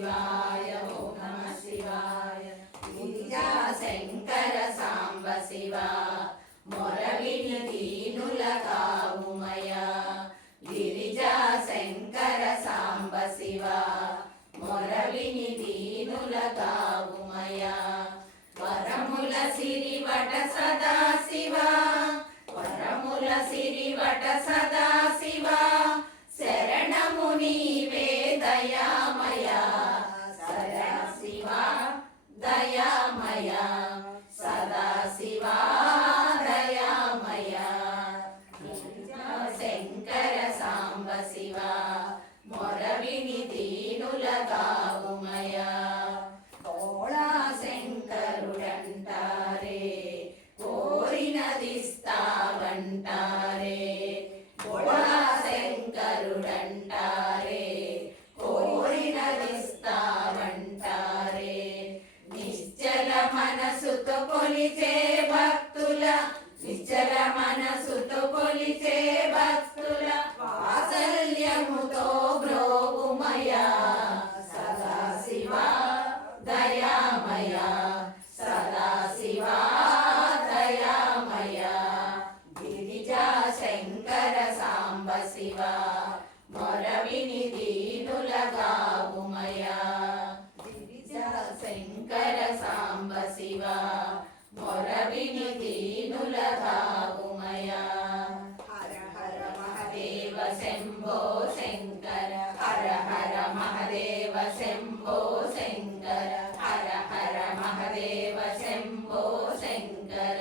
శివాయ ఓం నమ శివాయ. విద్యా శంకర సాంబ శివ మొరవిని దీనుల కావుమయ. గిరిజా శంకర సాంబ శివ మొరవిని దీనుల కావుమయ. వరముల సిరివట సదా శివ వరముల సిరివట సదా శివ శరణము నీవే దయామయ. సదా శివ దయామయ సదా శివ దయామయ. శంకర సాంబ శివ మొరవిని దీనుల కావుమయ. కోళా శంకరుడంటారే కోరినదిస్తావంటారే. కోళా శంకరుడంటారే కోరినదిస్తావంటారే. నిశ్చల మనసుతో కొలిచే భక్తుల నిశ్చల మనసుతో కొలిచే భక్తుల వాత్సల్యముతో బ్రోవుమయ. సదా శివ దయామయ సదా శివ దయామయ. గిరిజా శంకర సాంబ శివ మొరవిని దీనుల గావుమయ. గిరిజా శంకర సాంబ శివ మొరవిని దీనుల గావుమయ. హర హర మహదేవ శంభో శంకర హర హర మహదేవ శంభో శంకర హర హర మహదేవ శంభో శంకర.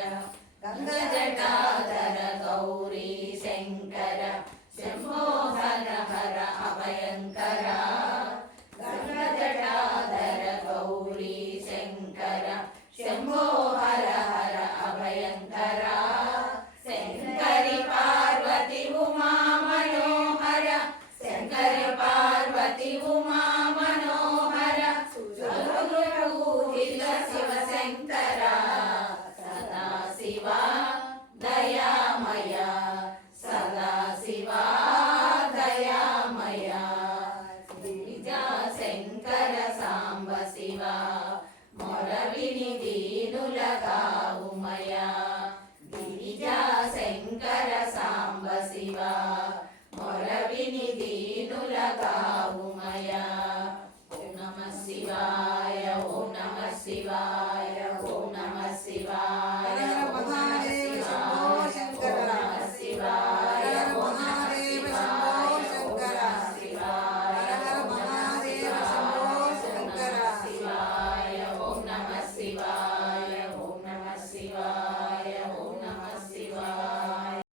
గంగ జటాధర గౌరీ శంకర శంభో హర హర అభయంకర. గంగ జటాధర గౌరీ శంకర శంభో హర హర అభయంకర. శంకరి పార్వతి ఉమా మనోహర శంకరి పార్వతి ఉమా మనోహర. సురపూజిత శివ శంకర సదా శివ దయామయ సదా శివ దయామయ. గిరిజా శంకర సాంబ శివ మొరవిని దీనుల గావుమయ. గిరిజా శంకర సాంబ శివ మొరవిని దీనుల